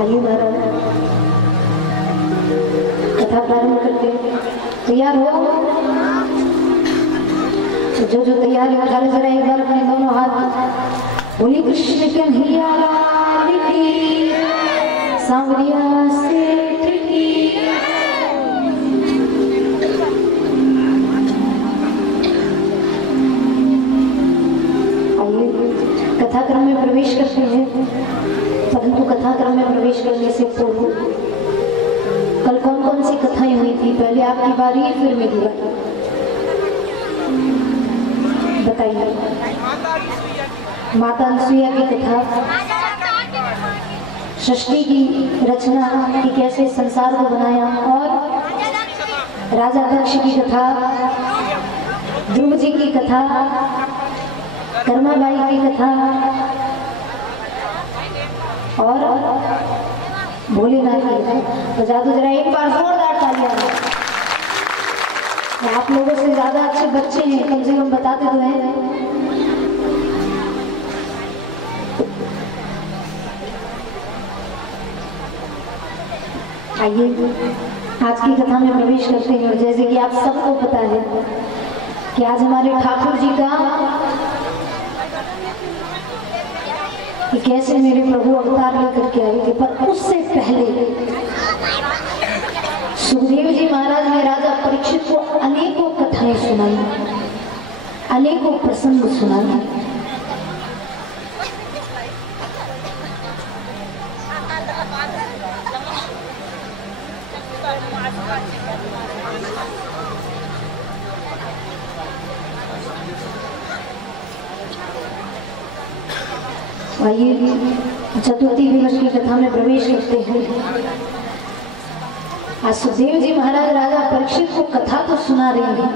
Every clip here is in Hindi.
आइए महाराज कथा प्रारंभ करते हैं। तैयार हो? तो जो तैयार है उठा ले जरा एक बार अपने दोनों हाथ। बोली कृष्ण कन्हैया लाल की, सांवरिया सेठ की। आइए कथाक्रम में प्रवेश करते हैं, परंतु कथाक्रम में प्रवेश करने से पूर्व कल कौन कौन सी कथाएं हुई थी? पहले आपकी बारी है, फिर मेरी बारी। बताइए। माता अनसुईया की कथा, सृष्टि की रचना की कैसे संसार को बनाया, और राजा दक्ष की कथा, ध्रुव जी की कथा, कर्माबाई की कथा, और भोलेनाथ की कथा। तो जादू जरा एक बार जोरदार तालियां। आप लोगों से ज्यादा अच्छे बच्चे हैं, कम से कम बताते तो हैं। आइए आज की कथा में प्रवेश करते हैं। और जैसे कि आप सबको पता है कि आज हमारे ठाकुर जी का कि कैसे मेरे प्रभु अवतार लेकर के आए थे, पर उससे पहले सुखदेव जी महाराज ने राजा परीक्षित को अनेकों कथाएं सुनाई, अनेकों प्रसंग सुनाए। आइए चतुर्थी दिवस की कथा में प्रवेश करते हैं। आज सुखदेव जी महाराज राजा परीक्षित को कथा तो सुना रहे हैं,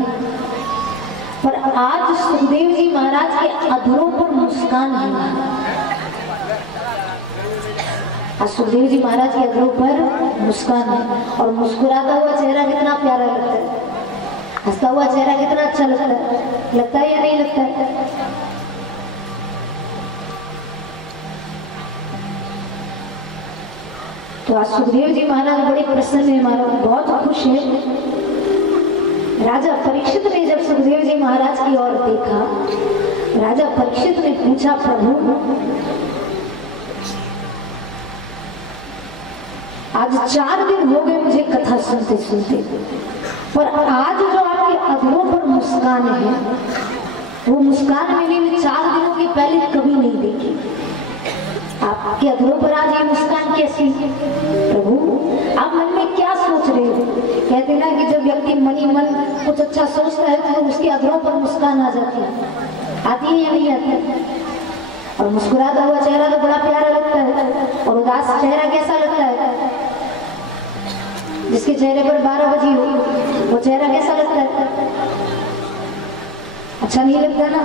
पर आज सुखदेव जी महाराज के अधरों पर मुस्कान है। आज सुखदेव जी महाराज के अधरों पर मुस्कान है, और मुस्कुराता हुआ चेहरा कितना प्यारा लगता है, हंसता हुआ चेहरा कितना अच्छा लगता है या नहीं लगता है? तो आज सुखदेव जी महाराज बड़े प्रसन्न है, महाराज बहुत खुश है। राजा परीक्षित ने जब सुखदेव जी महाराज की ओर देखा, राजा परीक्षित ने पूछा, प्रभु आज 4 दिन हो गए मुझे कथा सुनते सुनते, पर आज जो आपके अधरों पर मुस्कान है, वो मुस्कान मैंने 4 दिनों के पहले कभी नहीं देखी। आपके अधरों पर आज ये मुस्कान कैसी? प्रभु आप मन में क्या सोच रहे हो? कहते ना कि जब व्यक्ति मनी मन कुछ अच्छा सोचता है तो उसके अधरों पर मुस्कान आ जाती है, आती है या नहीं आती? और मुस्कुराता हुआ चेहरा तो बड़ा प्यारा लगता है, और उदास चेहरा कैसा लगता है? जिसके चेहरे पर 12 बजी हो वो चेहरा कैसा लगता है? अच्छा नहीं लगता ना?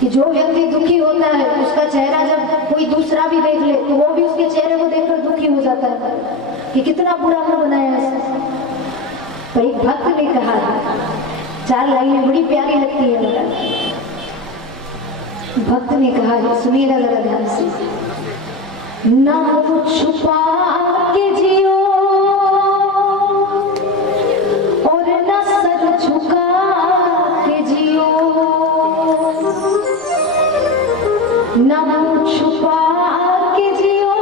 कि जो व्यक्ति दुखी होता है उसका चेहरा जब कोई दूसरा भी देख ले तो वो भी उसके चेहरे को देखकर दुखी हो जाता है कि कितना बुरा मुंह बनाया है। पर एक भक्त ने कहा, 4 लाइनें बड़ी प्यारी लगती है। भक्त ने कहा, सुनिएगा जरा ध्यान से, ना छुपा के जियो और ना सर झुका के जियो, ना छुपा के जियो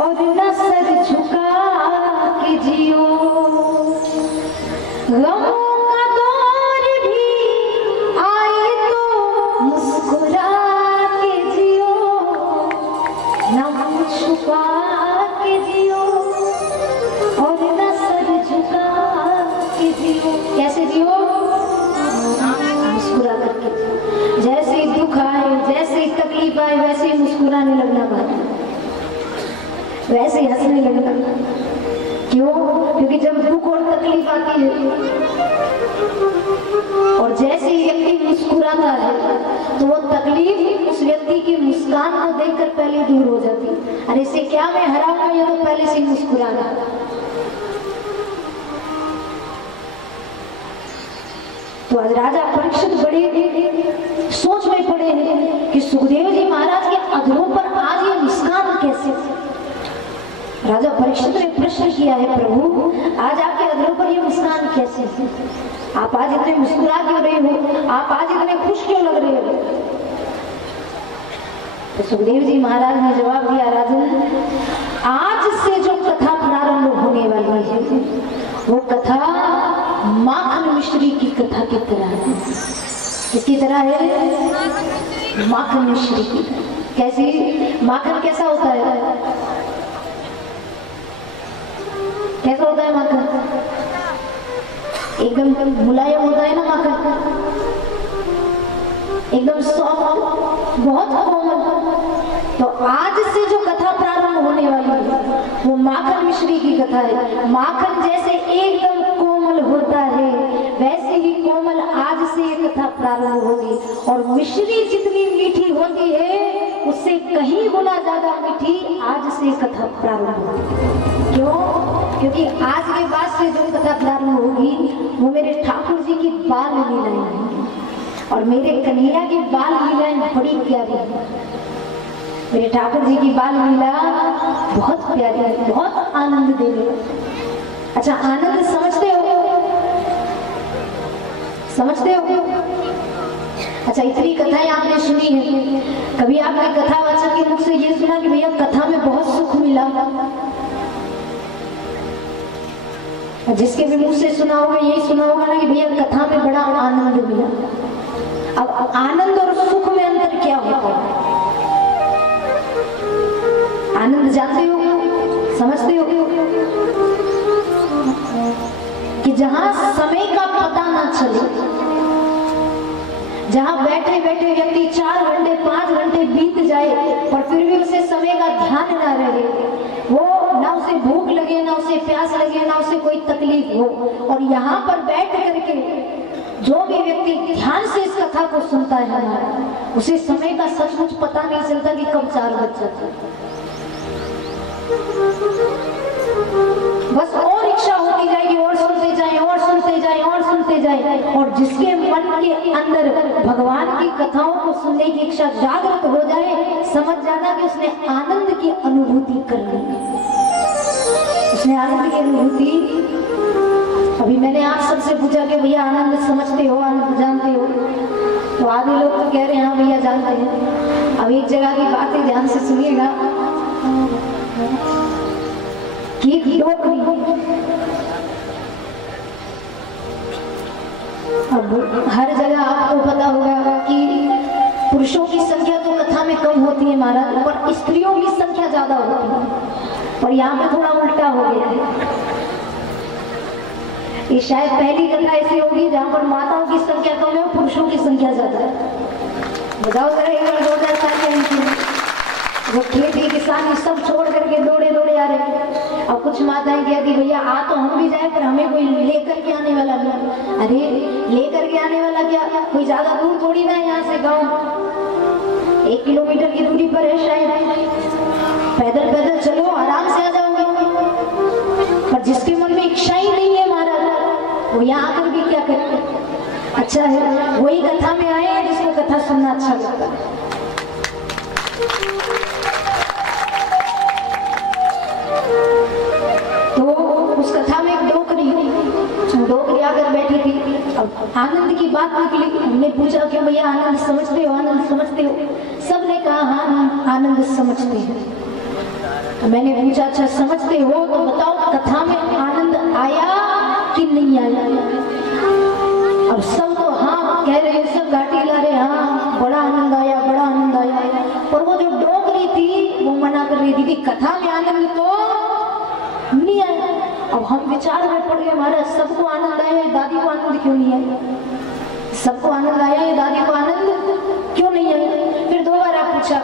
और न सर झुका के जियो, गमों का दौर भी आए तो मुस्कुरा के जियो, ना छुपा के जियो और न सर झुका के जियो। कैसे जियो? मुस्कुरा करके। जैसे ही दुख आए, जैसे ही तकलीफ आए, वैसे ही मुस्कुराने लगना, बात वैसे ही हंसने लगना। क्यों? क्योंकि जब दुख और तकलीफ आती है और जैसे ही व्यक्ति मुस्कुराता है तो वो तकलीफ उस व्यक्ति की मुस्कान को देखकर पहले दूर हो जाती है। अरे इसे क्या मैं हराऊंगा, ये तो पहले से ही मुस्कुराना। तो आज राजा परीक्षित बड़े सोच में पड़े हैं कि सुखदेव जी महाराज के अधरों पर आज ये मुस्कान कैसे? राजा परीक्षित ने प्रश्न किया है, प्रभु आज आपके अधरों पर ये मुस्कान कैसे? आप आज इतने मुस्कुरा क्यों रहे हो? आप आज इतने खुश क्यों लग रहे हो? तो सुखदेव जी महाराज ने जवाब दिया, राजन आज से जो कथा प्रारंभ होने वाली है वो कथा माखन मिश्री की कथा की तरह है। किसकी तरह है? माखन मिश्री की। कैसी? माखन कैसा होता है? कैसा होता है माखन? एकदम मुलायम होता है ना माखन, एकदम सॉफ्ट, बहुत कोमल। तो आज से जो कथा प्रारंभ होने वाली है वो माखन मिश्री की कथा है। माखन जैसे एकदम कोमल होता है वैसे ही कोमल आज से ये कथा प्रारंभ होगी। और मिश्री जितनी मीठी होती है उससे कहीं गुना ज्यादा मीठी आज से कथा प्रारंभ होगी। क्यों? क्योंकि आज के बाद से जो कथा प्रारंभ होगी वो मेरे ठाकुर जी की बाल लीलाएं हैं और मेरे कन्हैया की बाल लीलाएं बड़ी प्यारी है। मेरे ठाकुर जी की बाल लीला बहुत प्यारी है, बहुत आनंद देने। अच्छा, आनंद समझते हो? समझते हो? अच्छा, इतनी कथाएं आपने सुनी है, कभी आपने कथावाचक के मुख से ये सुना कि भैया कथा में बहुत सुख मिला? जिसके भी मुख से सुना होगा यही सुना होगा ना कि भैया कथा में बड़ा आनंद मिला। अब आनंद और सुख में अंतर क्या होता है? आनंद जानते हो, समझते हो कि जहां समय का पता ना चले, जहां बैठे बैठे व्यक्ति 4 घंटे 5 घंटे बीत जाए पर फिर भी उसे समय का ध्यान ना रहे, वो ना उसे भूख लगे, ना उसे प्यास लगे, ना उसे कोई तकलीफ हो, और यहाँ पर बैठ करके जो भी व्यक्ति ध्यान से इस कथा को सुनता है ना, उसे समय का सचमुच पता नहीं चलता कि कब 4 बज जाते। बस और इच्छा होती जाएगी, और सुनते जाए और सुनते जाए और सुनते जाए। और जिसके मन के अंदर भगवान की कथाओं को सुनने की इच्छा जागृत हो जाए, समझ जाना कि उसने आनंद की अनुभूति कर ली। उसने आनंद की अनुभूति। अभी मैंने आप सबसे पूछा कि भैया आनंद समझते हो, आनंद जानते हो? तो आधे लोग तो कह रहे हैं हाँ भैया जानते हैं। अब एक जगह की बातें ध्यान से सुनिएगा कि अब हर जगह आपको पता होगा कि पुरुषों की संख्या तो कथा में कम होती है महाराज, पर स्त्रियों की संख्या ज्यादा होती है। और यहाँ पे थोड़ा उल्टा हो गया है। ये शायद पहली कथा ऐसी होगी जहाँ पर माताओं की संख्या कम है और पुरुषों की संख्या ज्यादा है। बताओ जरा, 2000 साल के वो खेती किसानी सब छोड़ करके दौड़े दौड़े आ रहे हैं। और कुछ माताएं कहती भैया आ तो हम भी जाए पर हमें कोई लेकर के आने वाला नहीं। अरे लेकर के आने वाला क्या, कोई ज्यादा दूर थोड़ी ना है यहाँ से, गाँव 1 किलोमीटर की दूरी पर है शायद। पैदल पैदल चलो, आराम से आ जाओगे। पर जिसके मन में इच्छा ही नहीं है महाराज, वो यहाँ आकर भी क्या करे? अच्छा है वही कथा में आए जिसको कथा सुनना अच्छा लगता है। तो उस कथा में एक डोकरी आकर बैठी थी। अब आनंद की बात निकली। हमने पूछा कि भैया आनंद समझते हो, आनंद समझते हो? सबने कहा हाँ आनंद समझते हैं। तो मैंने पूछा अच्छा समझते हो तो बताओ कथा में आनंद आया कि नहीं आया? अब सब तो हाँ कह रहे, सब घाटी ला रहे, हाँ बड़ा आनंद आया, बड़ा आनंद आया। पर वो जो डोकरी थी वो मना कर रही थी कि कथा में आनंद तो नहीं आया। अब हम विचार में पड़ गए, महाराज सबको आनंद आया, दादी को आनंद क्यों नहीं आया? सबको आनंद आया, दादी को आनंद क्यों नहीं आया? फिर दोबारा पूछा।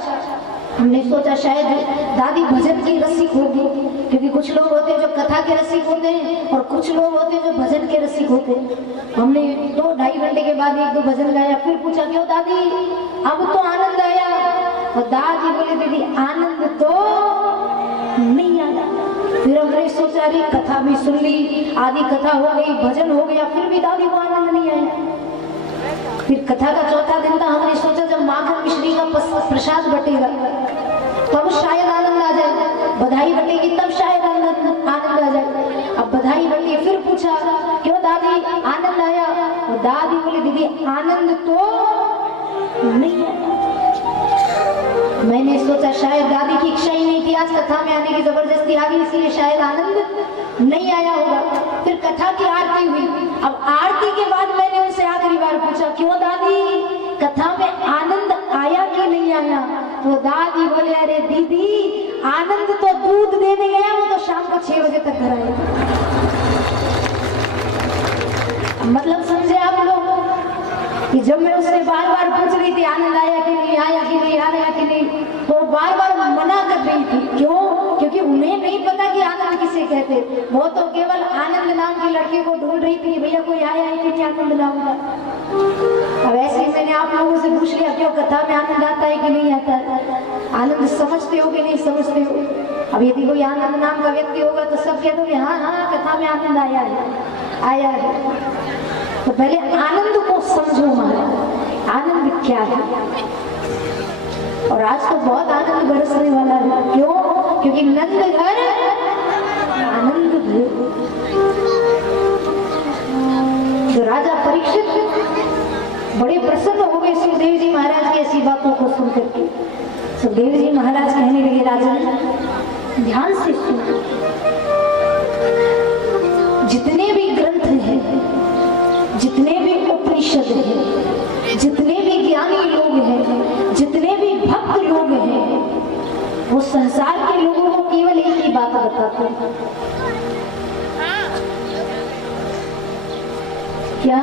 हमने सोचा शायद दादी भजन की रसिक होगी, क्योंकि कुछ लोग होते हैं जो कथा के रसिक होते हैं और कुछ लोग होते हैं जो भजन के रसिक होते हैं। हमने 2-2.5 घंटे के बाद 1-2 भजन गाया। फिर पूछा क्यों दादी अब तो आनंद आया? और दादी बोले दीदी आनंद तो नहीं आया। फिर हमने सोचा अरे कथा भी सुन ली, आधी कथा हो गई, भजन हो गया, फिर भी दादी को आनंद नहीं आया। फिर कथा का चौथा दिन था। हमने सोचा जब माखन मिश्री का प्रसाद बटेगा तब शायद आनंद आ बधाई बटेगी तब शायद आनंद आ जाए। अब बधाई बटी, फिर पूछा क्यों दादी आनंद आया? और दादी बोली दीदी आनंद तो नहीं आया। मैंने सोचा शायद दादी की इच्छा ही नहीं थी आज कथा में आने की, जबरदस्ती आ गई, इसलिए शायद आनंद नहीं आया होगा। फिर कथा की आरती हुई। अब आरती के बाद मैंने उनसे आखिरी बार पूछा क्यों दादी कथा में आनंद आया कि नहीं आया? तो दादी बोले अरे दीदी आनंद तो दूध देने गया, वो तो शाम को 6 बजे तक घर आया। मतलब समझे आप लोग कि जब मैं उससे बार बार पूछ रही थी आनंद आया कि नहीं आया कि नहीं आया कि नहीं, तो बार बार मना कर रही थी। क्यों? क्योंकि उन्हें नहीं पता कि आनंद किसे कहते। वो तो केवल आनंद नाम की लड़की को ढूंढ रही थी, भैया कोई आया है कि नहीं आनंद नाम का। अब ऐसे ही मैंने आप लोगों से पूछ लिया क्यों कथा में आनंद आता है कि नहीं आता है? आनंद समझते हो कि नहीं समझते हो? अब यदि कोई आनंद नाम का व्यक्ति होगा तो सब कह दोगे हाँ हाँ कथा में आनंद आया है, आया है। तो पहले आनंद को समझो महाराज, आनंद क्या है। और आज तो बहुत आनंद बरसने वाला है। क्यों? क्योंकि नंद घर आनंद घर। तो राजा परीक्षित बड़े प्रसन्न हो गए सुखदेव जी महाराज की ऐसी बातों को सुनकर के। सुखदेव जी महाराज कहने लगे राजन ध्यान से सुनो, जितने भी ग्रंथ हैं, जितने भी उपनिषद हैं, जितने भी ज्ञानी लोग हैं, जितने भी भक्त लोग हैं, वो संसार के लोगों को केवल एक ही बात बताते हैं। क्या?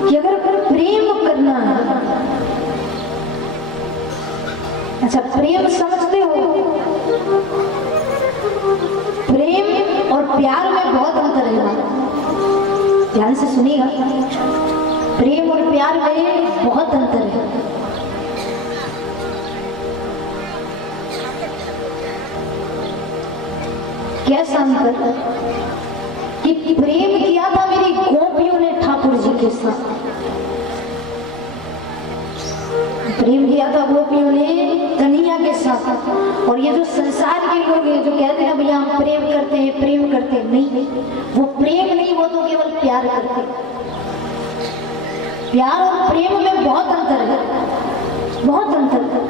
कि अगर प्रेम करना है, अच्छा प्रेम समझते हो? प्रेम और प्यार में बहुत अंतर है, ध्यान से सुनिएगा। प्रेम और प्यार में बहुत अंतर है। कैसा अंतर? कि प्रेम किया था मेरी गोपियों ने ठाकुर जी के साथ, प्रेम किया था गोपियों ने कन्हैया के साथ। और ये जो संसार के लोग हैं जो कहते हैं भैया हम प्रेम करते हैं, प्रेम करते हैं, नहीं, वो प्रेम नहीं, वो तो केवल प्यार करते हैं। प्यार और प्रेम में बहुत अंतर है, बहुत अंतर है।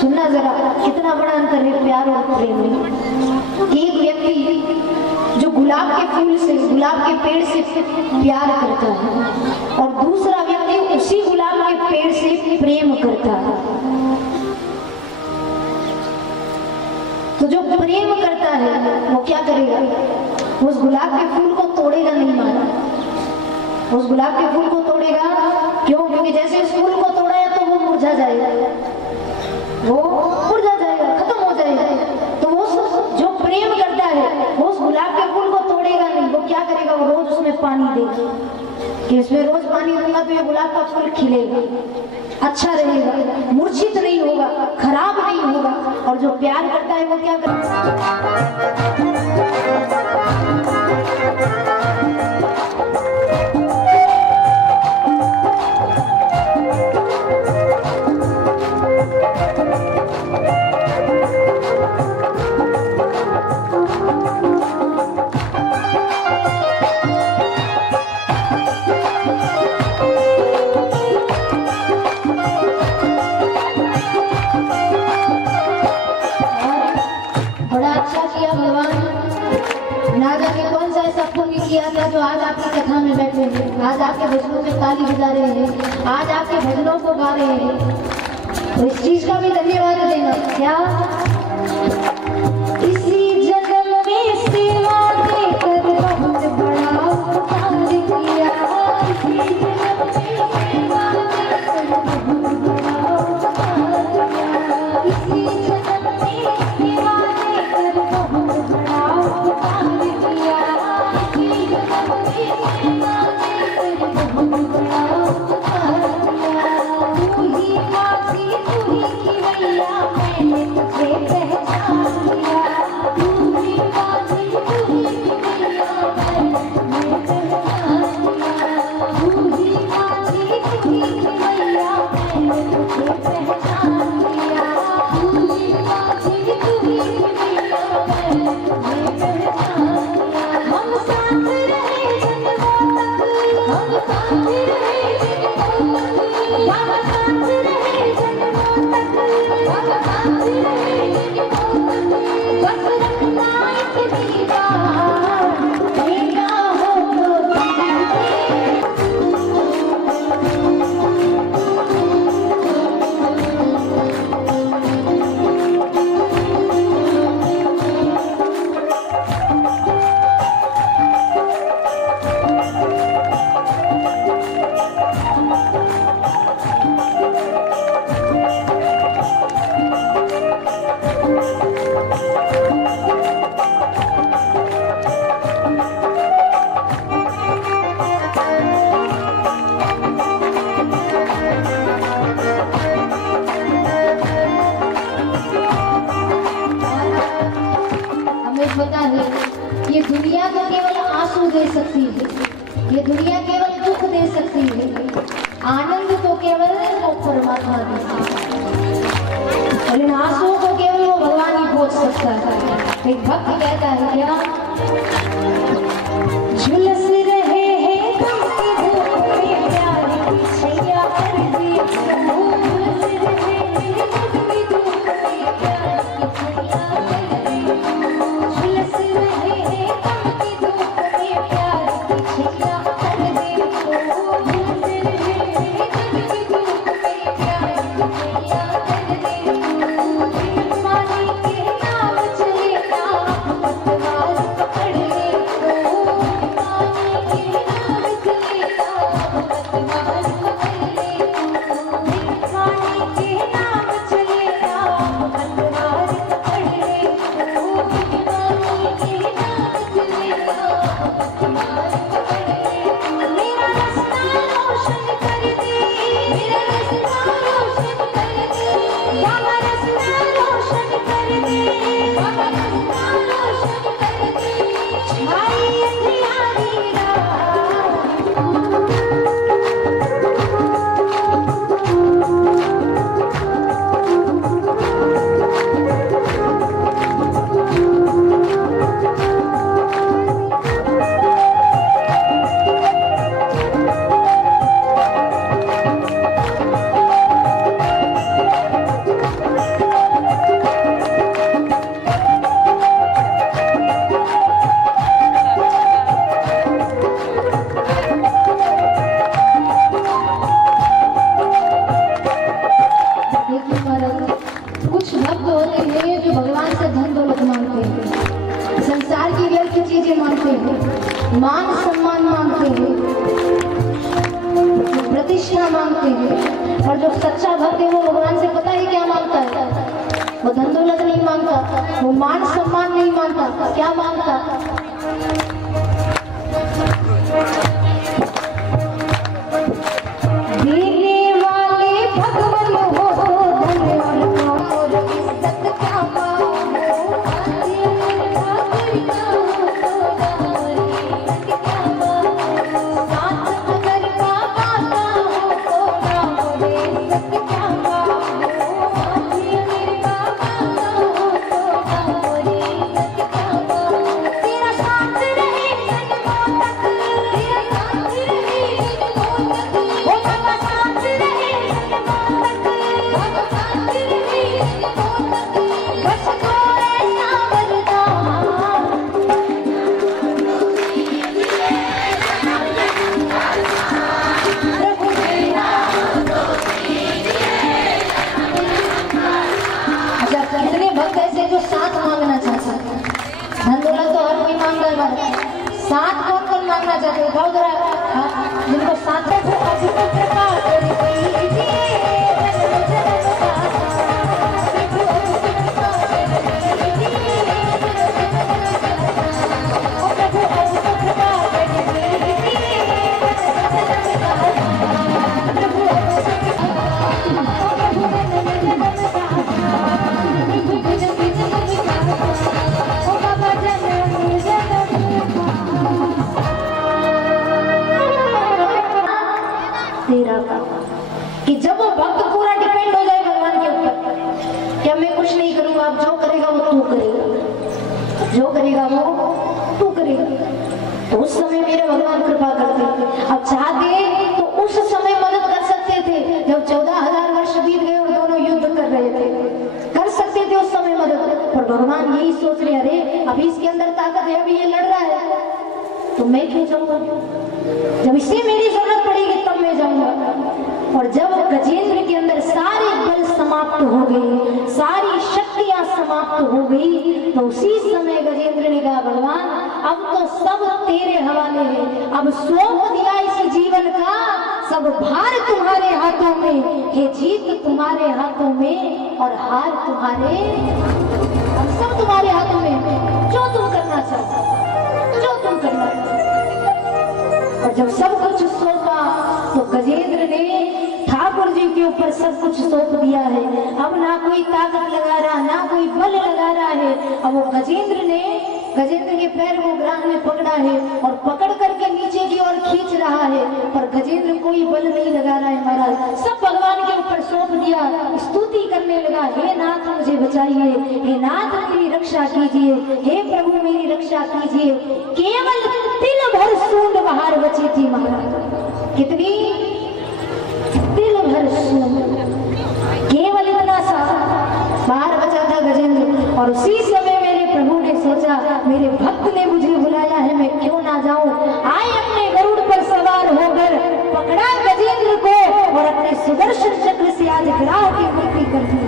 सुनना जरा कितना बड़ा अंतर है प्यार और प्रेम में। एक व्यक्ति जो गुलाब के फूल से, गुलाब के पेड़ से प्यार करता है और दूसरा व्यक्ति उसी गुलाब के पेड़ से प्रेम करता है। तो जो प्रेम करता है वो क्या करेगा? उस गुलाब के फूल को तोड़ेगा नहीं मारा, उस गुलाब के फूल को तोड़ेगा। क्यों? क्योंकि जैसे उस फूल को तोड़ा है तो वो मुरझा जाएगा, वो मुरझा जाएगा, खत्म हो जाएगा। तो वो जो प्रेम करता है वो उस गुलाब के फूल को तोड़ेगा नहीं, वो क्या करेगा? वो रोज उसमें पानी देगा कि इसमें रोज पानी दूंगा तो ये गुलाब का फूल खिलेगा, अच्छा रहेगा, मूर्छित नहीं होगा, खराब नहीं होगा। और जो प्यार करता है वो क्या करता है? किया था जो आज आपकी कथा में बैठे हैं, आज आपके भजनों में ताली बजा रहे हैं, आज आपके भजनों को गा रहे हैं, तो इस चीज का भी धन्यवाद देना। क्या इसी जन्म में सेवा देकर बहुत बड़ा उपकार किया, इसी जन्म में सेवा देकर बहुत बड़ा उपकार किया, इसी जन्म में सेवा देकर बहुत बड़ा उपकार किया। तू ही मासी तू ही खिलैया, मैंने तुझे आंसू दे सकती है, ये दुनिया केवल दुख दे सकती है, आनंद तो केवल वो परमात्मा दे सकता है, और इन आंसुओं को केवल वो भगवान ही पहुंच सकता है। एक भक्त कहता है क्या, झुलस रहे हैं तुम की धूप में प्यार की छैया कर दी, झुलस रहे हैं तुम की धूप में प्यार की छैया कर दी, झुलस रहे हैं तुम की धूप में प्यार की छैया कर दी, झुलस रहे हैं तुम की धूप में प्यार की छैया कर दी, पानी के नाव चले ना पतवार पकड़ ले, मान सम्मान मांगते हैं, प्रतिष्ठा मांगते हैं, और जो सच्चा भक्त है वो भगवान से पता है क्या मांगता है, वो धन दौलत नहीं मांगता, वो मान सम्मान नहीं मांगता, क्या मांगता, देने वाले भगवान हो, धन और इज्जत क्या पाओ, साथ कौन कौन मांगना चाहते हो, उठाओ जरा, जिनको साथ है वो तेरा का, कि जब वो भक्त पूरा डिपेंड हो जाए भगवान के ऊपर, क्या मैं कुछ नहीं करूंगा, आप जो करेगा वो तू करेगा, जो करेगा वो तू करेगा, तो उस समय मेरे भगवान कृपा करते। अब चाहते तो उस समय मदद कर सकते थे, जब 14,000 वर्ष बीत गए और दोनों युद्ध कर रहे थे, कर सकते थे उस समय मदद, पर भगवान यही सोच रहे, अरे अभी इसके अंदर ताकत है, अभी ये लड़ रहा है, तो मैं क्यों जाऊंगा, जब इसे मेरी जरूरत पड़ेगी तब मैं जाऊंगा। और जब गजेंद्र के अंदर सारे बल समाप्त हो गए, सारी शक्तियां समाप्त हो गई, तो उसी समय गजेंद्र ने कहा, भगवान अब तो सब तेरे हवाले है, अब सौंप दिया इस जीवन का, सब भार तुम्हारे हाथों में है, जीत तुम्हारे हाथों में और हार तुम्हारे, अब सब तुम्हारे हाथों में, जो तुम करना चाहते, जो तुम करना चाहते। और जब सब कुछ सौंपा तो गजेंद्र ने ठाकुर जी के ऊपर सब कुछ सौंप दिया है, अब ना कोई ताकत लगा रहा, ना कोई बल लगा रहा है, अब वो गजेंद्र ने गजेंद्र के पैर को ग्राह ने पकड़ा है और पकड़ करके नीचे की ओर खींच रहा है, पर गजेंद्र कोई बल नहीं लगा रहा है महाराज। सब भगवान के ऊपर सौंप दिया, स्तुति करने लगा, हे नाथ मुझे बचाइए, हे नाथ मेरी रक्षा कीजिए, हे प्रभु मेरी रक्षा कीजिए। केवल तिल भर सूंड बाहर बची थी महाराज। कितनी? तिल भर सूंड, केवल इतना सा बाहर बचा था गजेंद्र। और उसी समय मेरे प्रभु ने सोचा मेरे भक्त ने मुझे बुलाया है, मैं क्यों ना जाऊं। आए अपने गरुड़ पर सवार होकर पकड़ा गजेंद्र को और अपने सुदर्शन चक्र से आज ग्राह की मुक्ति कर दी।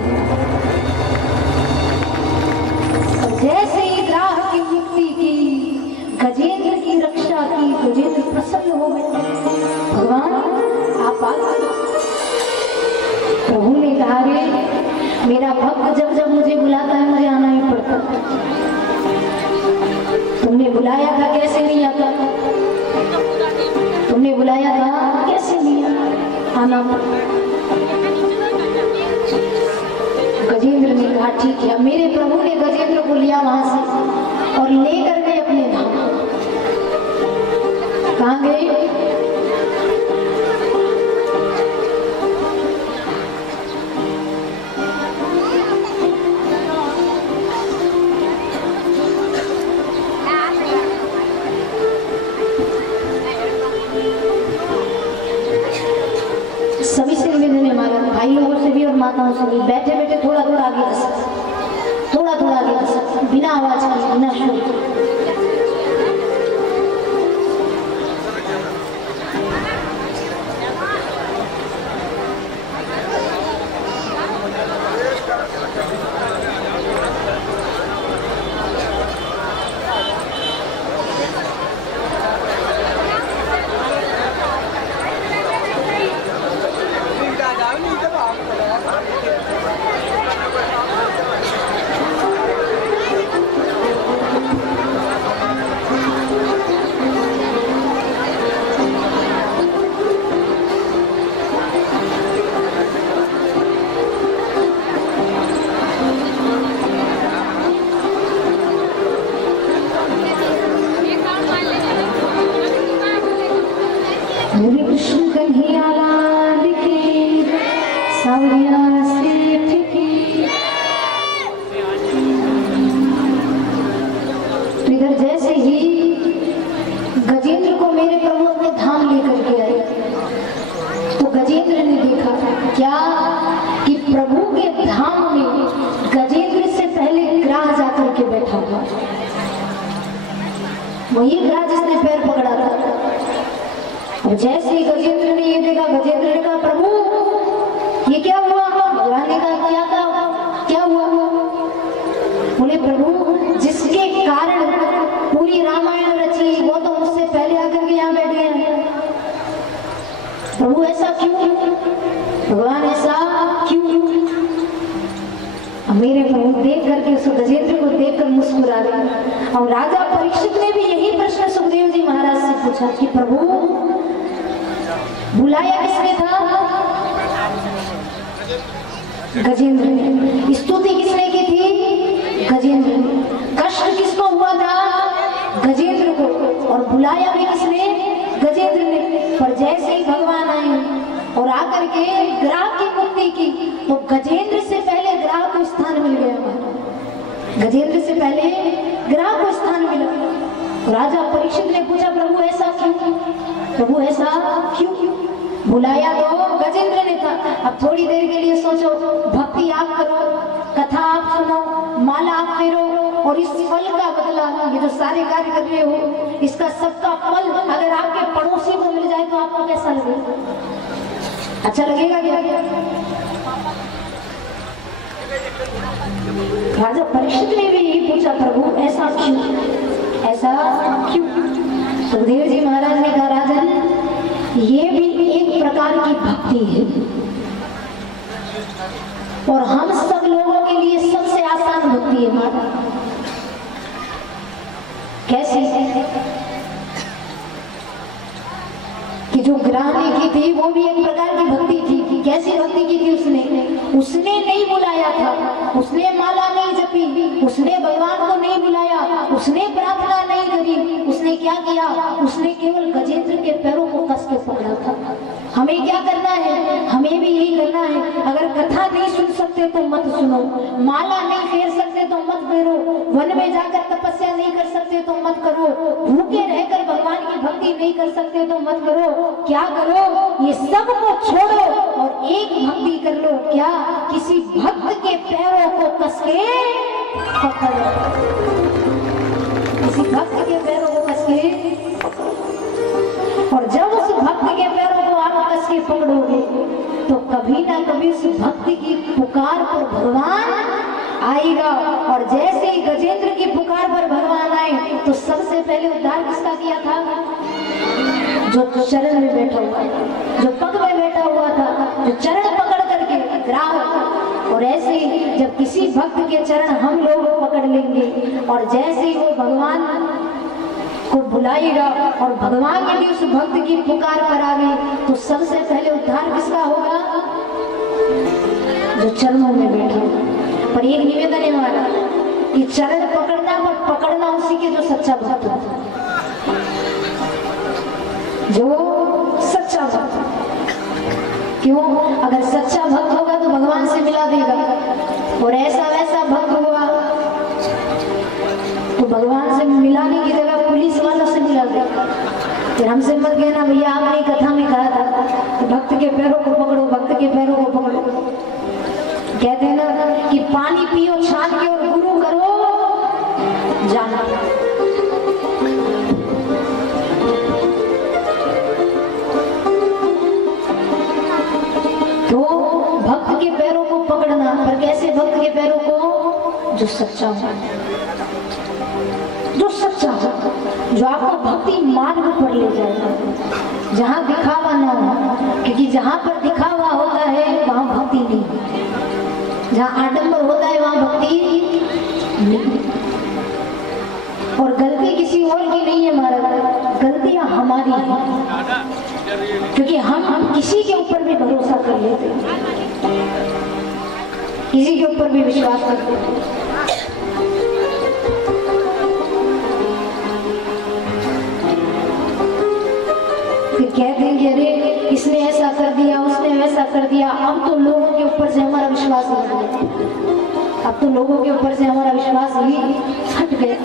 और जैसे ही ग्राह की मुक्ति की, गजेंद्र की रक्षा की, गजेंद्र प्रसन्न हो गए। भगवान आप आ गए। प्रभु ने कहा रे मेरा भक्त जब जब मुझे बुलाता है मुझे आना ही पड़ता। तुमने बुलाया था कैसे नहीं आता? तुमने बुलाया था कैसे नहीं आना? गजेंद्र ने कहा ठीक है। मेरे प्रभु ने गजेंद्र को लिया वहां से और लेकर गए अपने धाम। कहाँ गए? सभी से निवेदन है हमारा, भाई लोगों से भी और माताओं से भी, बैठे बैठे थोड़ा थोड़ा आगे आ सकते, थोड़ा थोड़ा आगे आ सकते, बिना आवाज के, बिना शोर। वही ग्राह जिसने पैर पकड़ा था। और जैसे ही गजेंद्र ने ये देखा, गजेंद्र ने कहा प्रभु ये क्या हुआ? भगवान ने कहा क्या हुआ? बोले प्रभु जिसके कारण पूरी रामायण रची वो तो मुझसे पहले आकर के यहाँ बैठ गए। प्रभु ऐसा क्यों? भगवान ऐसा क्यों? मेरे प्रभु देख करके उस गजेंद्र को देखकर मुस्कुरा रहे। और राजा परीक्षित ने भी यही प्रश्न सुखदेव जी महाराज से पूछा कि प्रभु बुलाया किसने था? गजेंद्र ने। स्तुति किसने की थी? गजेंद्र ने। कष्ट किसको हुआ था? गजेंद्र को। और बुलाया भी किसने? गजेंद्र ने। पर जैसे ही भगवान आए और आकर के ग्राह की मुक्ति की तो गजेंद्र से पहले ग्राह को स्थान मिल गया। गजेंद्र से पहले ग्राह को स्थान मिला। राजा परीक्षित ने पूछा प्रभु ऐसा क्यों? प्रभु ऐसा क्यों? बुलाया तो गजेंद्र ने था। अब थोड़ी देर के लिए सोचो, भक्ति आप करो, कथा आप सुनो, माला आप फेरो और इस फल का बदला, ये जो सारे कार्य कर रहे हो इसका सबका फल अगर आपके पड़ोसी को मिल जाए तो आपको कैसा लगेगा? अच्छा लगेगा क्या? राजा परीक्षित ने भी यही पूछा प्रभु ऐसा क्यों? ऐसा क्यों? सुखदेव जी महाराज ने कहा राजन ये भी एक प्रकार की भक्ति है और हम सब लोगों के लिए सबसे आसान भक्ति है। महाराज कैसे? कि जो ग्राह ने की थी वो भी एक प्रकार की भक्ति थी। कैसी भक्ति की थी उसने? उसने नहीं बुलाया था, उसने माला नहीं जपी, उसने भगवान को नहीं बुलाया, उसने प्रार्थना नहीं करी, उसने क्या किया, उसने केवल गजेंद्र के पैरों को कस के पकड़ा था। हमें क्या करना है, हमें भी यही करना है। अगर कथा नहीं सुन सकते तो मत सुनो, माला नहीं फेर सकते तो मत फेरो, वन में जाकर तपस्या नहीं कर सकते तो मत करो, भूखे रहकर भगवान की भक्ति नहीं कर सकते तो मत करो। क्या करो, ये सब को छोड़ो और एक भक्ति कर लो। क्या, किसी भक्त के पैरों को कस के पकड़ो, किसी भक्त के पैरों को कस के। और जब उस भक्त के पैरों को आप कस के पकड़ोगे तो कभी ना कभी उस भक्त की पुकार पर भगवान आएगा। और जैसे ही गजेंद्र की पुकार पर भगवान आए तो सबसे पहले उद्धार किसका किया था, जो चरण में बैठा हुआ, जो पग में बैठा हुआ था, जो चरण पकड़ करके ग्राह। और ऐसे ही जब किसी भक्त के चरण हम लोग पकड़ लेंगे और जैसे ही वो भगवान को बुलाएगा और भगवान के लिए उस भक्त की पुकार पर आ गई तो सबसे पहले उद्धार किसका होगा, जो चरणों में बैठा। पर एक निवेदन है हमारा कि चरण पकड़ना और पकड़ना उसी के जो सच्चा भक्त होता, जो सच्चा भक्त। क्यों, अगर सच्चा भक्त होगा तो भगवान से मिला देगा, और ऐसा वैसा भक्त हुआ तो भगवान से मिलाने की जगह पुलिस वालों से मिला देगा। फिर हमसे मत कहना भैया आपने कथा में कहा था कि भक्त के पैरों को पकड़ो, भक्त के पैरों को पकड़ो। कहते हैं ना कि पानी पियो छान के और गुरु करो जाना। तो भक्त के पैरों को पकड़ना, पर कैसे भक्त के पैरों को, जो सच्चा हो, जो सच्चा हो, जो आपको भक्ति मार्ग पर ले जाएगा, जहाँ दिखावा ना हो। क्योंकि जहाँ पर दिखावा होता है वहाँ भक्ति नहीं, जहाँ आडंबर होता है वहाँ भक्ति नहीं। और गलती किसी और की नहीं है महाराज, गलतियाँ हमारी हैं, क्योंकि हम किसी के ऊपर भी भरोसा कर लेते हैं, किसी के ऊपर भी विश्वास करते हैं। फिर कहते हैं कि अरे इसने ऐसा कर दिया, उसने वैसा कर दिया। अब तो लोगों के ऊपर से हमारा विश्वास ही हट गया, अब तो लोगों के ऊपर से हमारा विश्वास ही हट गया।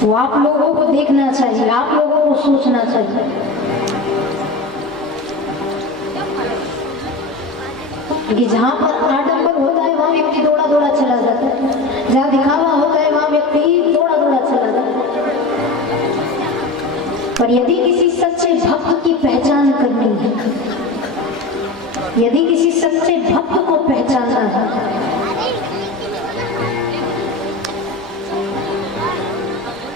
तो आप लोगों को देखना चाहिए, आप लोगों को सोचना चाहिए। क्योंकि जहाँ पर आडंबर होता है वहाँ व्यक्ति दौड़ा दौड़ा चला जाता है, जहाँ दिखावा होता है वहाँ व्यक्ति दौड़ा दौड़ा चला जाता है। पर यदि किसी सच्चे भक्त की पहचान करनी है, यदि किसी सच्चे भक्त को पहचानना है,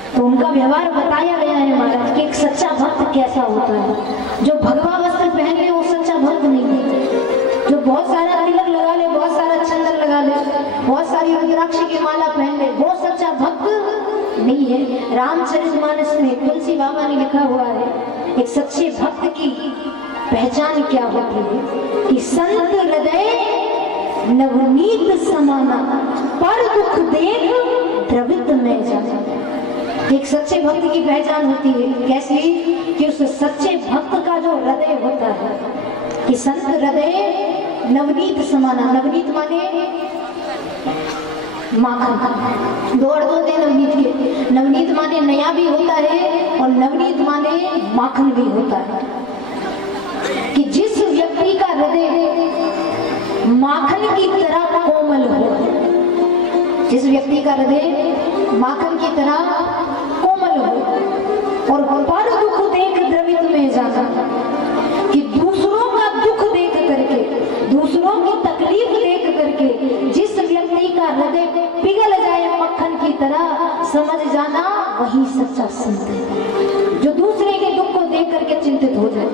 तो उनका व्यवहार बताया गया है महाराज कि एक सच्चा भक्त कैसा होता है। जो भगवा वस्त्र पहन ले वो सच्चा भक्त नहीं है। जो बहुत सारा तिलक लगा ले, बहुत सारा चंदन लगा ले, बहुत सारी रुद्राक्ष की माला पहन ले, वो सच्चा भक्त नहीं है। रामचरितमानस में तुलसी बाबा ने लिखा हुआ है एक सच्चे भक्त की पहचान क्या होती है कि संत हृदय नवनीत समाना, पर दुख देख द्रवित में जाना। एक सच्चे भक्त की पहचान होती है कैसी, कि उस सच्चे भक्त का जो हृदय होता है, कि संत हृदय नवनीत समाना। नवनीत माने माखन, दो अर्थ होते हैं नवनीत के। नवनीत माने नया भी होता है और नवनीत माने माखन भी होता है। कि जिस व्यक्ति का हृदय माखन की तरह कोमल हो, जिस व्यक्ति का हृदय माखन की तरह कोमल हो और पर दुख देख द्रवित में जाना, कि दूसरों का दुख देख करके, दूसरों की तकलीफ देख करके जिस व्यक्ति का हृदय पिघल जाए मक्खन की तरह, समझ जाना वही सच्चा संत है, जो दूसरे के दुख को देख करके चिंतित हो जाए।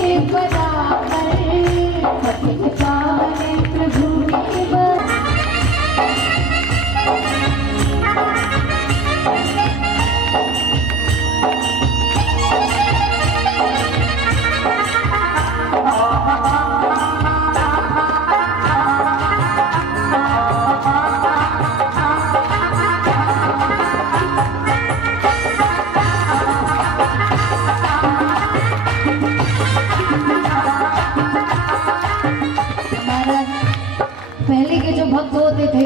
के बराबर पतित पावन प्रभु के पहले के जो भक्त होते थे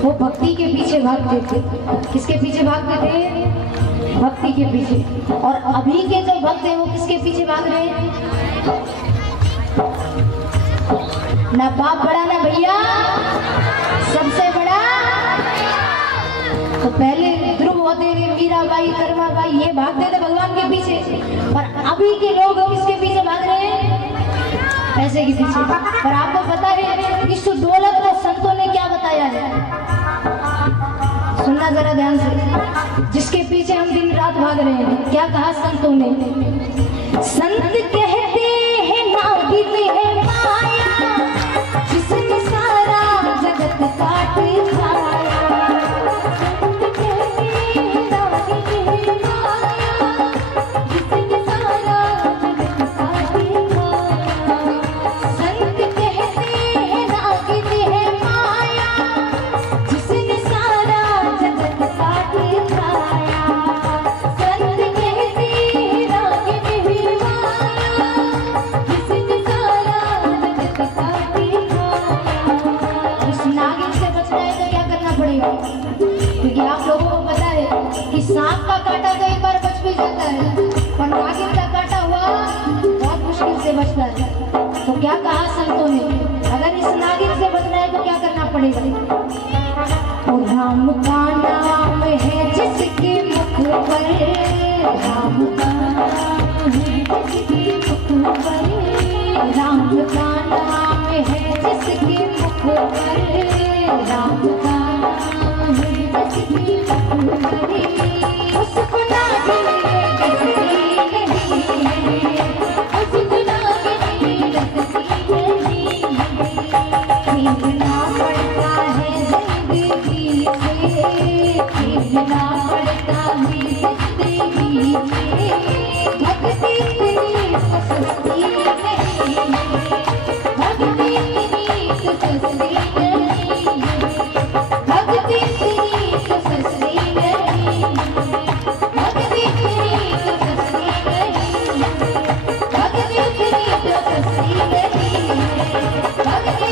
वो भक्ति के पीछे भागते थे। किसके पीछे भागते थे? भक्ति के पीछे। और अभी के जो भक्त हैं वो किसके पीछे भाग रहे हैं? ना बाप बड़ा ना भैया सबसे बड़ा। तो पहले ध्रुव होते थे, मीराबाई, कर्माबाई, ये भागते थे भगवान के पीछे। और अभी के लोग किसके पीछे भाग रहे हैं? पैसे के पीछे। पर आपको पता है इस दौलत को संतों ने क्या बताया है? सुनना जरा ध्यान से। जिसके पीछे हम दिन रात भाग रहे हैं, क्या कहा संतों ने? संत कहते हैं नागिन है माया, जिसने सारा जगत काट खाया। क्योंकि आप लोगों को पता है कि सांप का काटा तो एक बार बच भी जाता है, पर नागिन का काटा हुआ बहुत मुश्किल से बचता है। तो क्या कहा संतों ने? अगर इस नागिन से बचना है तो क्या करना पड़ेगा? और राम का नाम है जिसके मुख पर, राम का नाम है जिसके मुख पर, राम का नाम है जिसके मुख पर, राम का उसको नागिन डसती नहीं, उसको नागिन डसती नहीं। खेलना पड़ता है जिंदगी से, खेलना पड़ता है जिंदगी से। भक्ति इतनी सस्ती नहीं, भक्ति इतनी सस्ती नहीं, भक्ति इतनी सस्ती नहीं, भक्ति इतनी सस्ती नहीं, भक्ति इतनी सस्ती नहीं, भक्ति इतनी सस्ती नहीं, भक्ति इतनी सस्ती नहीं, भक्ति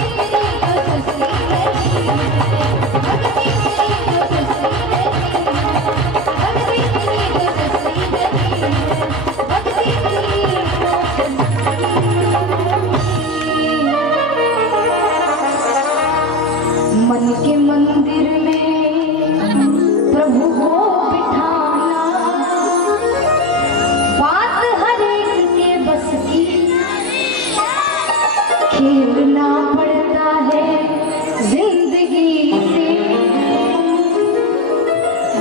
इतनी सस्ती नहीं, भक्ति मन के मंदिर में प्रभु को बिठाना, बात हर एक के बस की। खेलना पड़ता है जिंदगी से,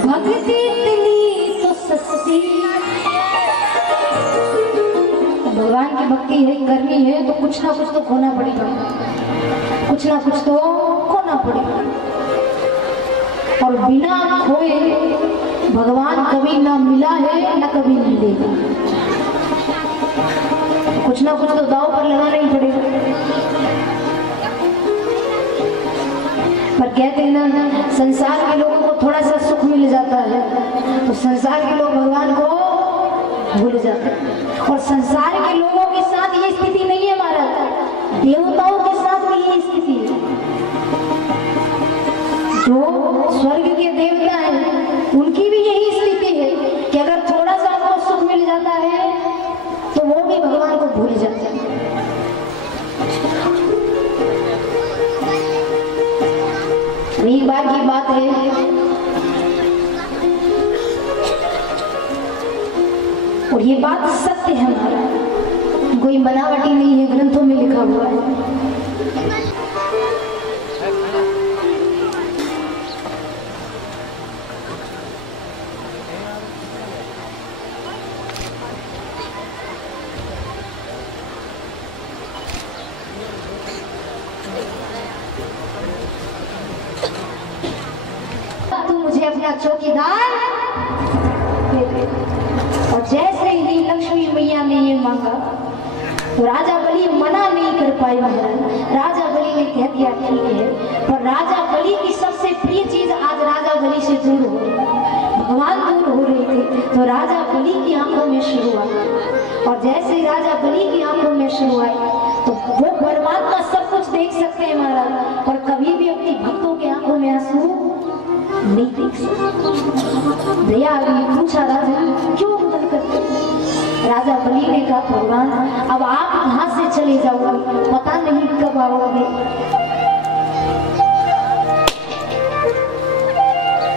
भक्ति इतनी तो सस्ती। भगवान की भक्ति है, करनी है तो कुछ ना कुछ तो खोना पड़ेगा, कुछ ना कुछ तो खोना पड़ेगा। और बिना खोए भगवान कभी ना मिला है ना कभी मिलेगा। कुछ ना कुछ तो दाव पर लगाना ही पड़ेगा। पर कहते हैं ना, संसार के लोगों को थोड़ा सा सुख मिल जाता है तो संसार के लोग भगवान को भूल जाते हैं। और संसार के लोगों के साथ ये स्थिति नहीं है महाराज, देवताओं के साथ भी ये स्थिति है। जो स्वर्ग के देवता हैं उनकी भी यही स्थिति है कि अगर थोड़ा सा उनको सुख मिल जाता है तो वो भी भगवान को भूल जाते हैं। एक बार की बात है, और ये बात सत्य है हमारा, कोई बनावटी नहीं है, ग्रंथों में लिखा हुआ है। चौकीदार। और जैसे ही लक्ष्मी मैया ने ये मांगा तो राजा बलि मना नहीं कर पाए महाराज। राजा बलि ने कह दिया ठीक है, पर राजा बलि की सबसे प्रिय चीज आज राजा बलि से दूर हो रही, भगवान दूर हो रहे थे। तो राजा बलि की आंखों में शुरू आया, और जैसे ही राजा बलि की आंखों में शुरू आए तो वो परमात्मा सब कुछ देख सकते हैं महाराज, और कभी भी अपनी भक्तों के आंखों में आंसू नहीं देख सकते। दया आ गई, पूछा राजा क्यों मन करते? राजा बलि ने कहा भगवान अब आप यहाँ से चले जाओगे, पता नहीं कब आओगे।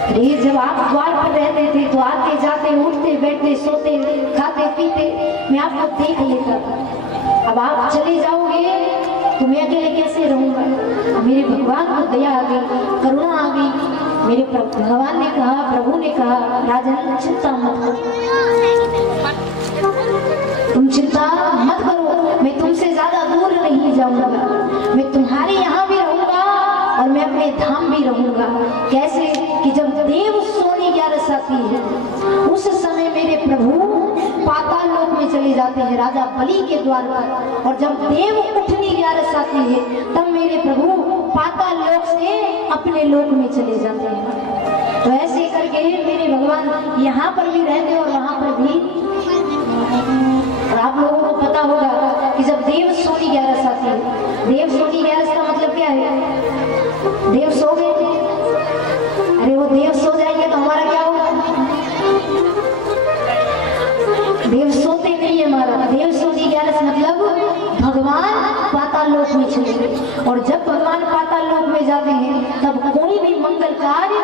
अरे जब आप द्वार पर रहते थे तो आते जाते उठते बैठते सोते खाते पीते मैं आपको देख लेता था। अब आप चले जाओगे तो मैं अकेले कैसे रहूंगा? मेरे भगवान को दया आ गई, करुणा आ गई। मेरे भगवान ने कहा, प्रभु ने कहा राजन चिंता मत करो, तुम चिंता मत करो, मैं तुमसे ज्यादा दूर नहीं जाऊंगा, मैं तुम्हारे यहाँ भी रहूंगा और मैं अपने धाम भी रहूंगा। कैसे कि जब देव सोने 11 आती है उस समय मेरे प्रभु पाताल लोक में चले जाते हैं राजा बलि के द्वार पर, और जब देव उठनी 11 आती है तब मेरे प्रभु पाताल लोक से अपने लोक में चले जाते हैं। तो ऐसे करके मेरे भगवान यहाँ पर भी रहते और वहां पर भी। और आप लोगों को पता होगा कि जब देव सोनी 11 आती है, देव सोनी 11 का मतलब क्या है? देव सो गए, अरे वो देव सो जाएंगे तो हमारा क्या होगा? देव सोते नहीं है हमारा। देव सोनी 11 मतलब भगवान पाताल लोक में चले गए, और जब भगवान पाताल लोक में जाते हैं तब कोई भी मंगल कार्य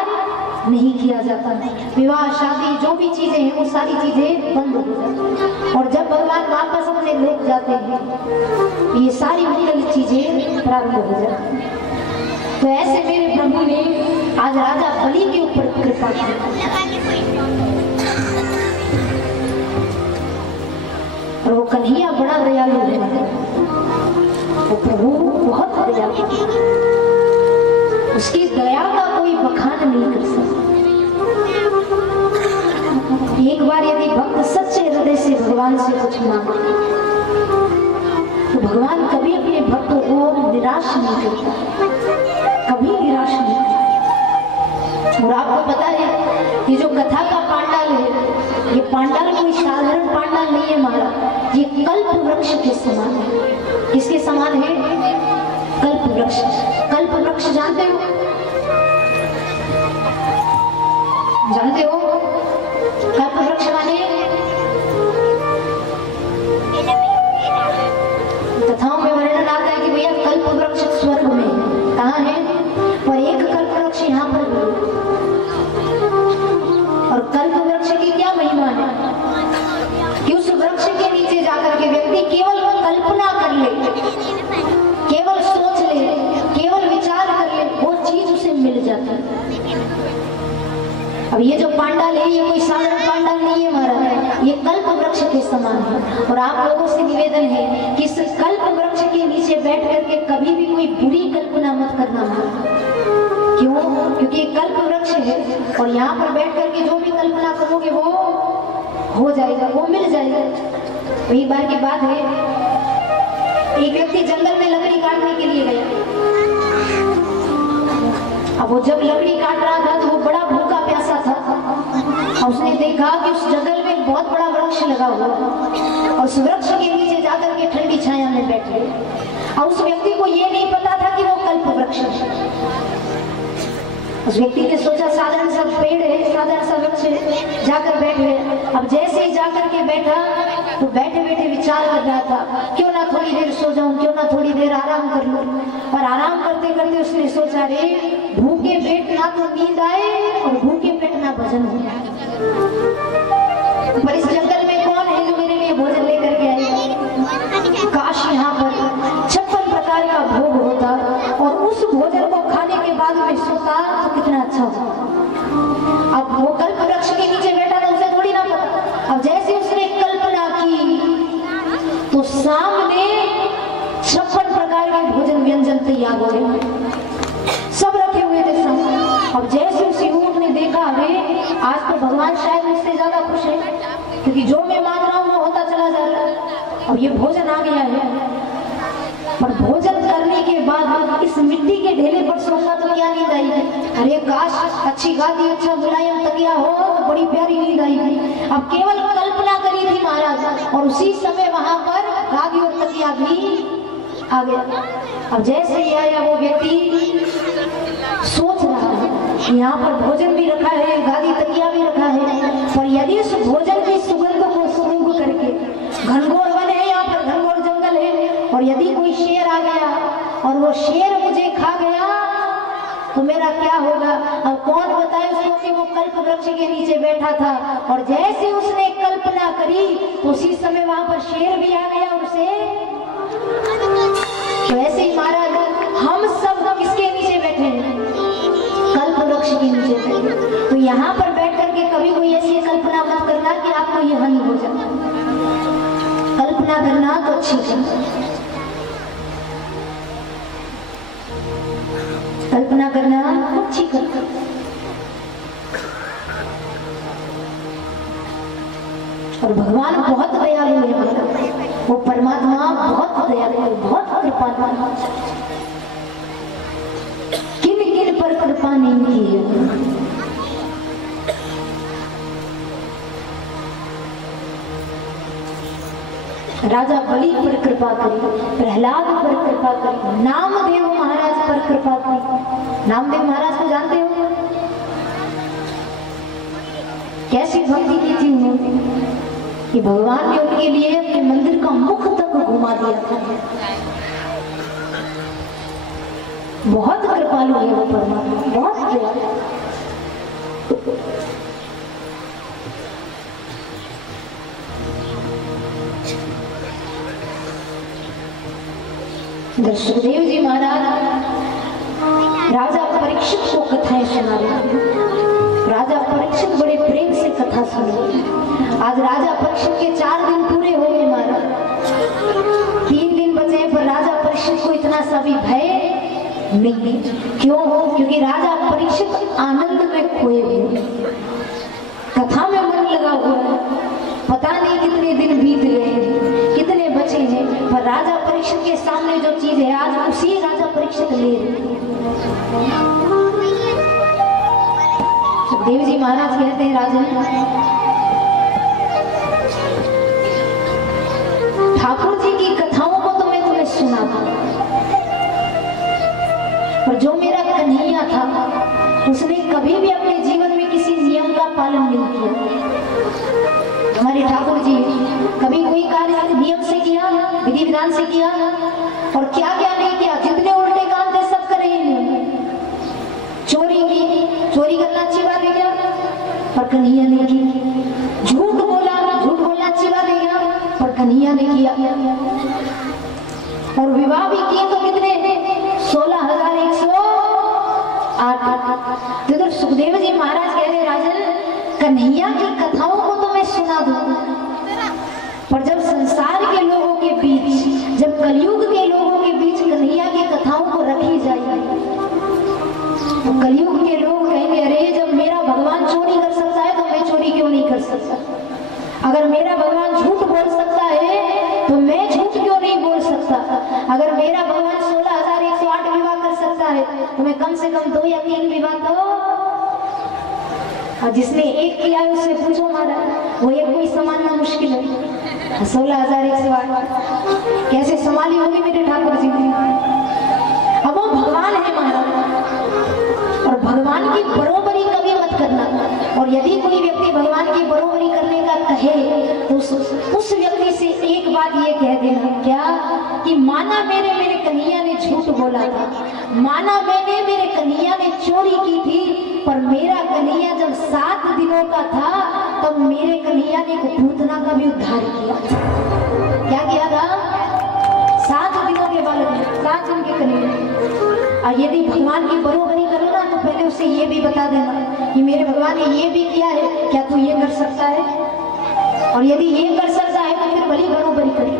नहीं किया जाता। विवाह शादी जो भी चीजें हैं वो सारी चीजें बंद हो जाती, और जब भगवान वापस अपने लोक जाते हैं ये सारी मंगल चीजें प्रारंभ हो जाती हैं। तो ऐसे मेरे प्रभु ने आज राजा बलि के ऊपर कृपा की, और वो कन्हैया बड़ा दयालु है, वो प्रभु बहुत दयालु, उसकी दया का कोई बखान नहीं कर सकता। एक बार यदि भक्त सच्चे हृदय से भगवान से कुछ मांगे तो भगवान कभी अपने भक्तों को निराश नहीं करता, कभी निराश नहीं करता। और आपको पता है ये जो कथा का पांडाल है, ये पांडाल कोई साधारण पांडाल नहीं है महाराज, ये कल्प वृक्ष के समान है। किसके समान है? कल्प वृक्ष। कल्प वृक्ष जानते हो? जानते हो कल्प वृक्ष माने? कथाओं में वर्णन आता है कि भैया कल्प वृक्ष स्वर्ग में है। कहाँ है? पर एक कल्प वृक्ष यहाँ पर भी। और कल्प वृक्ष की क्या महिमा है कि उस वृक्ष के नीचे जाकर के व्यक्ति केवल कल्पना कर ले, केवल सोच ले, केवल विचार कर ले, वो चीज उसे मिल जाती है। अब ये जो पांडाल है ये कोई साधारण पांडाल नहीं है महाराज, ये कल्प वृक्ष के समान है। और आप लोगों से निवेदन है कि इस कल्प वृक्ष के नीचे बैठ करके कभी भी कोई बुरी कल्पना मत करना महाराज। क्यों? क्योंकि ये कल्प वृक्ष है और यहाँ पर बैठ करके जो भी कल्पना करोगे वो हो जाएगा, वो मिल जाएगा। एक बार की बात है, एक व्यक्ति जंगल में लकड़ी काटने के लिए गया। अब वो जब लकड़ी काट रहा था तो वो बड़ा भूखा प्यासा था, और उसने देखा कि उस जंगल में बहुत बड़ा वृक्ष लगा हुआ, और उस वृक्ष के नीचे जाकर के ठंडी छाया में बैठ गए। और उस व्यक्ति को ये नहीं पता था कि वो कल्प वृक्ष है। उस व्यक्ति ने सोचा साधारण सा पेड़ है, साधारण सा वृक्ष है, जाकर बैठ गए। अब जैसे ही जाकर के बैठा तो बैठे बैठे विचार कर रहा था, क्यों ना थोड़ी देर सो जाऊं, क्यों ना थोड़ी देर आराम कर लूं। और आराम करते करते उसने सोचा, रे भूखे पेट ना तो नींद आए और भूखे पेट ना भजन हो। पर इस जंगल में कौन है जो मेरे लिए भोजन लेकर के आएगा? काश यहाँ पर 56 प्रकार का भोग होता और उस भोजन को खाने के बाद में सोता तो कितना अच्छा होता। अब वो कल्प वृक्ष के नीचे बैठा था, उसे थोड़ी ना पता। अब जैसे उसने कल्पना की तो सामने 56 प्रकार के भोजन व्यंजन तैयार हो गए, सब रखे हुए थे सामने। अब जैसे उस युवक ने देखा देखा अरे आज तो भगवान शायद मुझसे ज्यादा खुश है, क्योंकि जो मैं मांग रहा हूँ वो होता चला जा रहा है। अब ये भोजन आ गया है, पर भोजन करने के बाद इस मिट्टी के ढेले पर सोऊंगा तो क्या नींद आएगी? अरे काश अच्छी गादी, अच्छा मुलायम तकिया हो तो बड़ी प्यारी नींद आएगी। अब केवल कल्पना करी थी महाराज, और उसी समय वहां पर गादी और तकिया भी आ गया। अब जैसे ही आया वो व्यक्ति सोच रहा है यहाँ पर भोजन भी रखा है, गादी तकिया भी रखा है, पर यदि उस भोजन की सुगंध को सूंघ करके, घनघोर वन है यहाँ पर, घनघोर जंगल है, और यदि कोई शेर आ गया और वो शेर मुझे खा गया तो मेरा क्या होगा? अब कौन बताए उसको कि वो कल्प वृक्ष के नीचे बैठा था, और जैसे उसने कल्पना करी तो उसी समय वहां पर शेर भी आ गया उसे। तो ऐसे ही महाराज हम सब किसके नीचे बैठे हैं? कल्प वृक्ष के नीचे बैठे। तो यहाँ पर बैठ करके कभी कोई ऐसी कल्पना मत करना कि आपको ये हानि हो जाए। कल्पना करना तो अच्छी है, कल्पना करना अच्छी करना। और भगवान बहुत दयालु है, वो परमात्मा बहुत दयालु है, बहुत कृपालु। किन किन पर कृपा नहीं की है? राजा बलि पर कृपा करी, प्रहलाद पर कृपा करी, नामदेव महाराज पर कृपा करी। नामदेव महाराज को जानते हो? कैसी भक्ति की थी उन्होंने कि भगवान ने उनके लिए अपने मंदिर का मुख तक घुमा दिया था। बहुत कृपालु है वो परमात्मा, बहुत दयालु। सुखदेव जी महाराज राजा परीक्षित को कथाएं सुना रहे थे। राजा परीक्षित बड़े प्रेम से कथा सुन रहे। आज राजा परीक्षित के 4 दिन पूरे हो गए महाराज, 3 दिन बचे, पर राजा परीक्षित को इतना सा भी भय नहीं। क्यों? क्योंकि राजा परीक्षित आनंद में खोए हुए, कथा में मन लगा हुआ है। पता नहीं कितने दिन बीत गए, कितने बचे हैं, पर राजा परीक्षित के सामने जो चीज है आज उसी राजा परीक्षित ले रहे। सुखदेव जी महाराज कहते हैं राजन, ठाकुर जी की कथाओं को तो मैं तुम्हें सुना था, पर जो मेरा कन्हैया था उसने कभी भी अपने जीवन में किसी नियम का पालन नहीं किया। हमारे ठाकुर जी कभी कोई कार्य नियम से किया, विधि विधान से किया, और क्या क्या नहीं किया। जितने उल्टे काम थे सब करे इन्होंने। चोरी की, चोरी करना अच्छी बात है क्या? पर कन्हैया ने की। झूठ बोलना अच्छी बात है क्या? पर कन्हैया ने किया। और विवाह भी किए तो कितने? 16,108। तो सुखदेव जी महाराज कह रहे राजन, कन्हैया की कथाओं को तो मैं सुना दूं, पर जब संसार के लोगों के बीच, जब कलयुग के लोगों के बीच कन्हैया की कथाओं को रखी जाएगी तो कलयुग के लोग कहेंगे अरे जब मेरा भगवान चोरी कर सकता है तो मैं चोरी क्यों नहीं कर सकता? अगर मेरा भगवान झूठ बोल सकता है तो मैं झूठ क्यों नहीं बोल सकता? अगर मेरा भगवान 16,108 विवाह कर सकता है तो मैं कम से कम 2 या 3 विवाह तो। और जिसने एक किया है उससे पूछो महाराज, वो एक कोई संभालना मुश्किल है। 16,108 कैसे संभाली होगी मेरे ठाकुर जी की? अब वो भगवान है महाराज, और भगवान की बरोबरी कभी मत करना। और यदि कोई व्यक्ति भगवान की बरोबरी करने का कहे तो उस व्यक्ति से एक बात ये कह देना, क्या? कि माना मेरे कन्हैया ने झूठ बोला था, माना मेरे कन्हैया ने चोरी की थी, पर मेरा कन्हैया जब 7 दिनों का था तब मेरे कन्हैया ने पूतना का भी उद्धार किया। क्या किया था? 7 दिनों के बालक, 7 दिन के कन्हैया। और यदि भगवान की बरोबरी करो ना तो पहले उसे ये भी बता देना कि मेरे भगवान ने ये भी किया है, क्या तू ये कर सकता है? और यदि ये कर सकता है तो फिर भली बरोबरी करिए।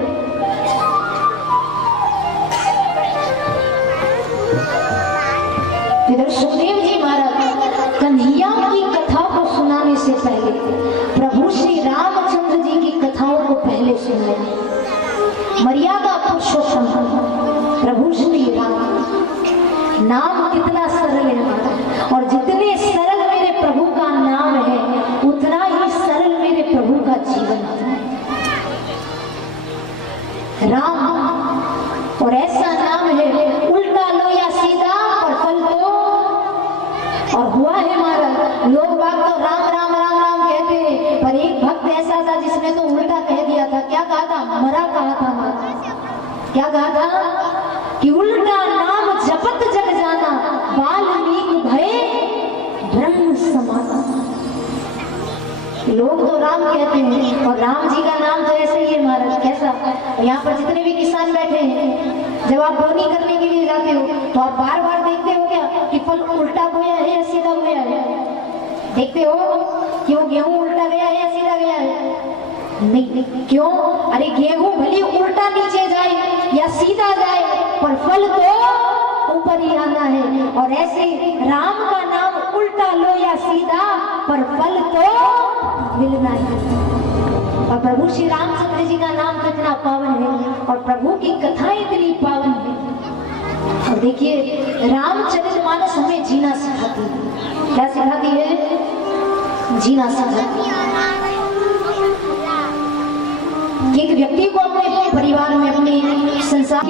इधर सुखदेव जी महाराज कन्हैया की कथा प्रभु श्री रामचंद्र जी की कथाओं को पहले सुनाए। मर्यादा पुरुषोत्तम प्रभु श्री राम, नाम कितना सरल है हमारा, और जितने सरल मेरे प्रभु का नाम है उतना ही सरल मेरे प्रभु का जीवन है। राम और ऐसा नाम है, उल्टा लो या सीधा और फल दो। और हुआ है हमारा, लोग बाग तो राम राम राम राम कहते हैं, पर एक भक्त ऐसा था जिसने तो उल्टा कह दिया था। क्या कहा था? मरा कहा था हमारा। क्या कहा था? कि उल्टा नाम जपत जग जाना, वाल्मीकि भय ब्रह्म समाना। लोग तो राम कहते हैं और राम जी का नाम तो ऐसे ही है महाराज। कैसा? यहाँ पर जितने भी किसान बैठे हैं, जब आप बोनी करने के लिए जाते हो तो आप बार बार देखते हो क्या कि फल उल्टा बोया है या सीधा बोया है? देखते हो कि वो गेहूं उल्टा गया है या सीधा गया है? नहीं। क्यों? अरे गेहूं भले उल्टा नीचे जाए या सीधा जाए, पर फल तो ऊपर ही आना है। और ऐसे राम का नाम उल्टा लो या सीधा, पर फल तो मिलना है। और प्रभु श्री रामचंद्र जी का नाम तो इतना पावन है और प्रभु की कथाएं इतनी पावन है। और देखिए रामचरितमानस हमें जीना सिखाती है। क्या सिखाती है? जीना सिखाती है। एक व्यक्ति को अपने परिवार में, अपने संसार